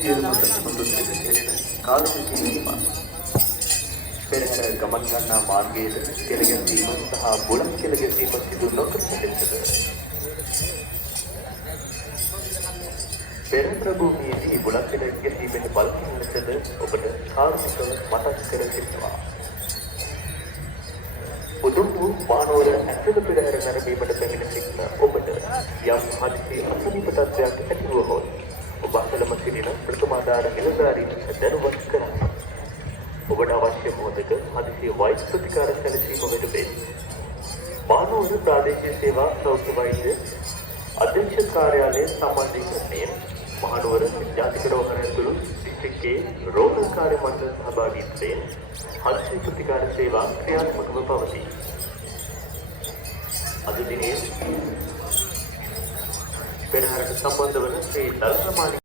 සියලුම ප්‍රතිබන්ධ කෙරෙන කාලසිකී වීම පෙරහැර ගමන් ගන්නා මාර්ගයේ කෙළගැසීම සහ බුලත් කෙළගැසීම සිදු නොකර සිටිනද පෙර ප්‍රභූමියේදී බුලත් කෙළගැසීමෙන් බලකින් ලෙසද ඔබට කාර්මිකව මතක් කර සිටිනවා. උදුම්පු මානවර ඇතුළ පෙරහැර නැරඹීමට පැමිණ සිටින ඔබට යම් හදිසි අසනීප තත්ත්වයක් ඇති වුවහොත් ඔබ අසලම සිටින ප්‍රථමාධාර නිලධාරීන් දැනුවත් කරන්න. ඔබට අවශ්‍ය මොහොතක හදිසි වෛද්‍ය ප්‍රතිකාර සැලසීම වෙනුවෙන් මානවර ප්‍රාදේශීය සේවා සෞඛ්‍ය වෛද්‍ය අධ්‍යක්ෂ කාර්යාලය සම්බන්ධීකරණයෙන් මහනුවර ජාතික රෝහල ඇතුළු දිස්ත්‍රික්කයේ රෝග කාර්ය මණ්ඩල සහභාගීත්වයෙන් හදිසි ප්‍රතිකාර සේවා ක්‍රියාත්මකව පවතී. අද දිනේ පෙරහැරට සම්බන්ධ වන ශ්‍රී දලසමානි